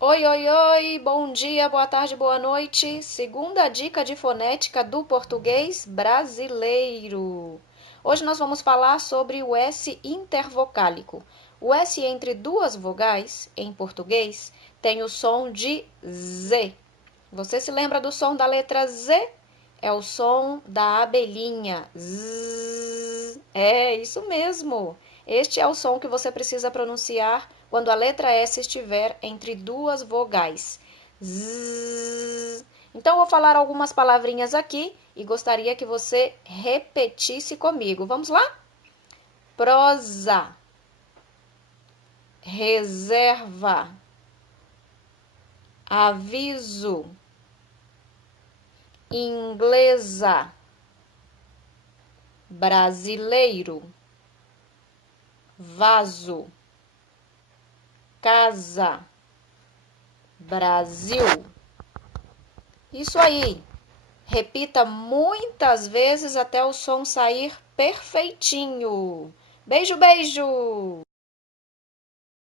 Oi, oi, oi, bom dia, boa tarde, boa noite. Segunda dica de fonética do português brasileiro. Hoje nós vamos falar sobre o S intervocálico. O S entre duas vogais, em português, tem o som de Z. Você se lembra do som da letra Z? É o som da abelhinha. Zzz. É isso mesmo. Este é o som que você precisa pronunciar quando a letra S estiver entre duas vogais. Zzz. Então, eu vou falar algumas palavrinhas aqui e gostaria que você repetisse comigo. Vamos lá? Prosa, reserva, aviso, inglesa, brasileiro, vaso, casa, Brasil. Isso aí. Repita muitas vezes até o som sair perfeitinho. Beijo, beijo!